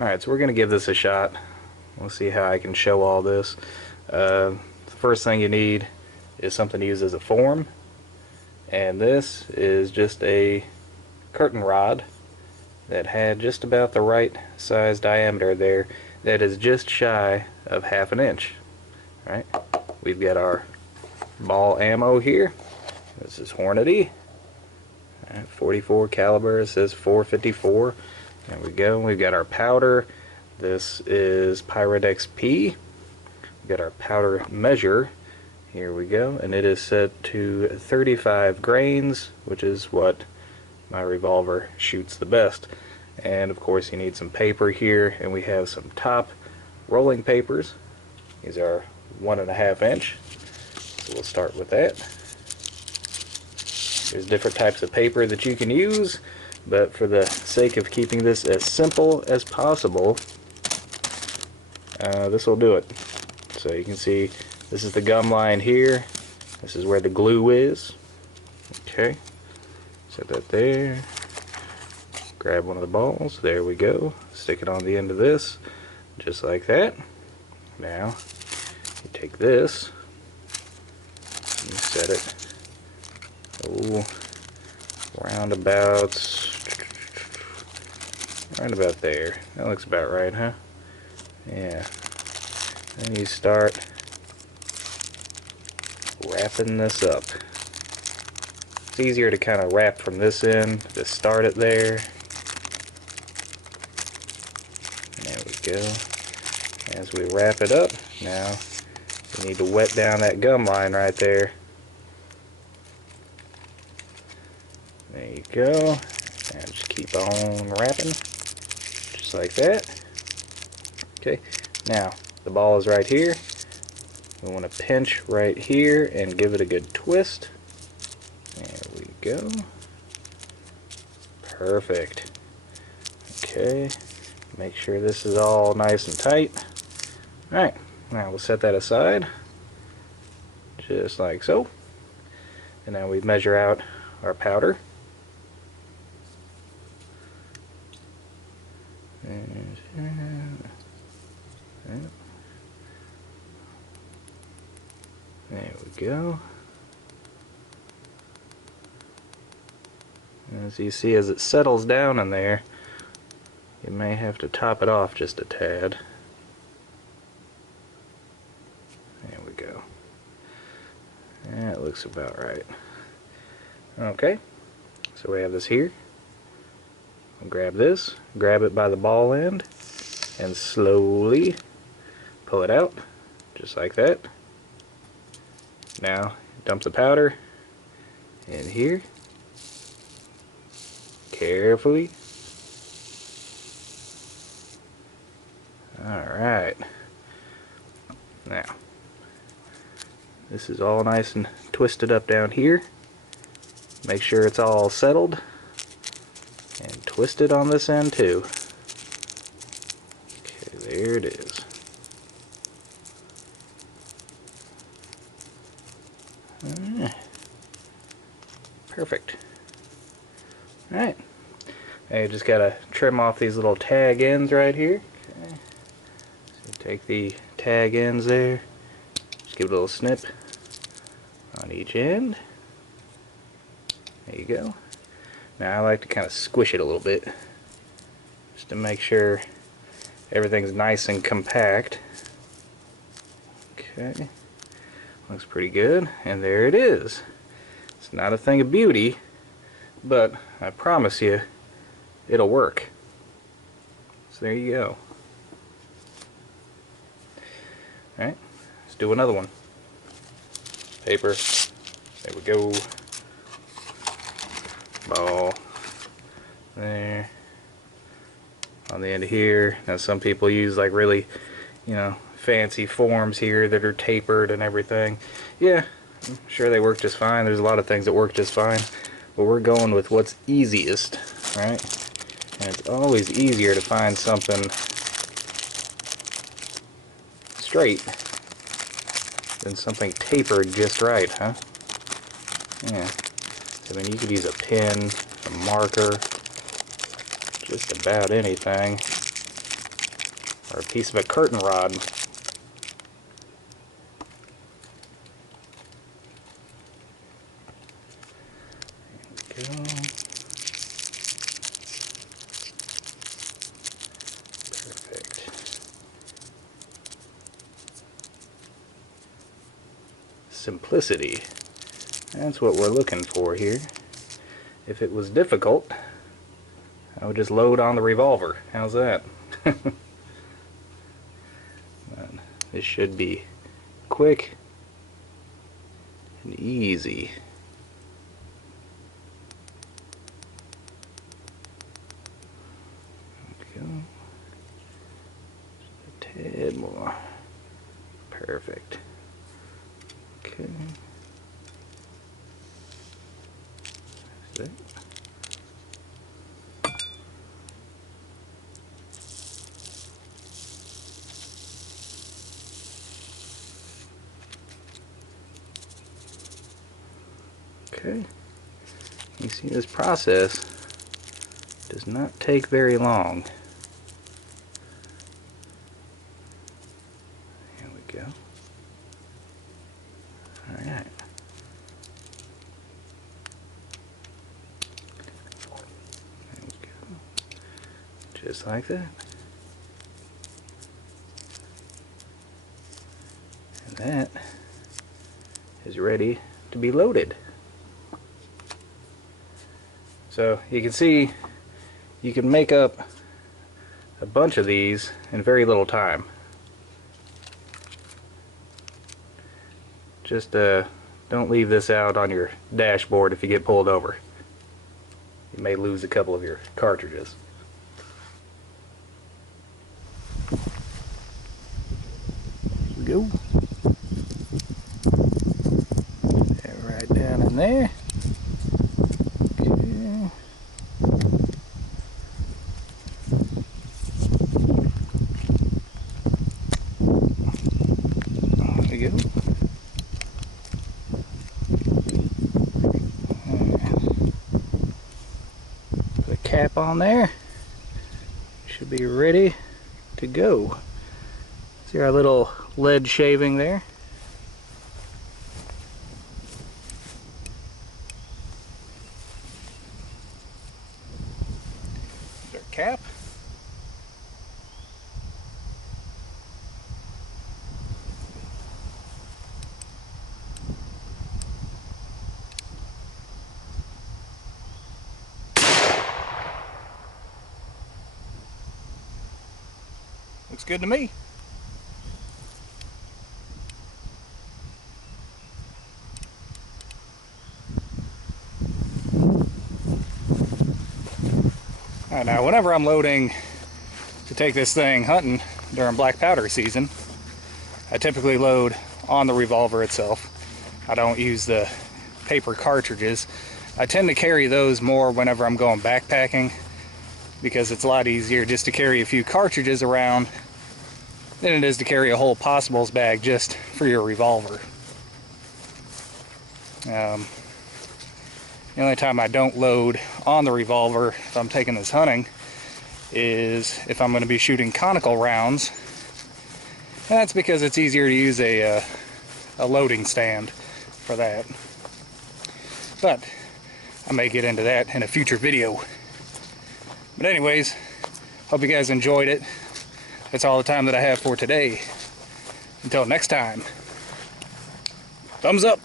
Alright, so we're going to give this a shot. We'll see how I can show all this. The first thing you need is something to use as a form, and this is just a curtain rod that had just about the right size diameter there. That is just shy of 1/2 inch. Alright, we've got our ball ammo here. This is Hornady. 44 caliber, it says 454. There we go. We've got our powder. This is Pyrex P. We've got our powder measure. Here we go, and it is set to 35 grains, which is what my revolver shoots the best. And of course you need some paper here, and we have some top rolling papers. These are 1.5 inch, so we'll start with that. There's different types of paper that you can use, but for the sake of keeping this as simple as possible, this will do it. So you can see this is the gum line here, this is where the glue is. Okay, set that there. Grab one of the balls, there we go, stick it on the end of this, just like that. Now, you take this, and you set it, round about there. That looks about right, huh? Yeah. Then you start wrapping this up. It's easier to kind of wrap from this end, to start it there. There we go. As we wrap it up, now you need to wet down that gum line right there. There you go. And just keep on wrapping, just like that. Okay, now the ball is right here. We want to pinch right here and give it a good twist. There we go. Perfect. Okay, make sure this is all nice and tight. Alright, now we'll set that aside, just like so. And now we measure out our powder. There we go. As you see, as it settles down in there, you may have to top it off just a tad. There we go. That looks about right. Okay, so we have this here. I'll grab this, grab it by the ball end, and slowly pull it out, just like that. Now, dump the powder in here, carefully. Alright. Now, this is all nice and twisted up down here. Make sure it's all settled. And twist it on this end too. Okay, there it is. Perfect. Alright. Now you just gotta trim off these little tag ends right here. Okay. So take the tag ends there, just give it a little snip on each end. There you go. Now I like to kind of squish it a little bit, just to make sure everything's nice and compact. Okay, looks pretty good, and there it is. It's not a thing of beauty, but I promise you, it'll work. So there you go. Alright, let's do another one. Paper, there we go. Ball there on the end of here. Now some people use like really, fancy forms here that are tapered and everything. Yeah, I'm sure they work just fine. There's a lot of things that work just fine, but we're going with what's easiest, right? And it's always easier to find something straight than something tapered just right, huh? Yeah. I mean, you could use a pen, a marker, just about anything. or a piece of a curtain rod. There we go. Perfect. Simplicity. That's what we're looking for here. If it was difficult, I would just load on the revolver. How's that? This should be quick and easy. There we go. Just a tad more. Perfect. Okay. That's it. Okay, you see this process does not take very long. Here we go. Alright. There we go. Just like that. And that is ready to be loaded. So you can see you can make up a bunch of these in very little time. Just don't leave this out on your dashboard if you get pulled over. You may lose a couple of your cartridges. Here we go. They're right down in there. Go. Put a cap on there. Should be ready to go. See our little lead shaving there. There's our cap. Looks good to me. Alright, now whenever I'm loading to take this thing hunting during black powder season, I typically load on the revolver itself. I don't use the paper cartridges. I tend to carry those more whenever I'm going backpacking because it's a lot easier just to carry a few cartridges around than it is to carry a whole possibles bag just for your revolver. The only time I don't load on the revolver if I'm taking this hunting is if I'm going to be shooting conical rounds. And that's because it's easier to use a loading stand for that. But I may get into that in a future video. But anyways, hope you guys enjoyed it. That's all the time that I have for today. Until next time, thumbs up.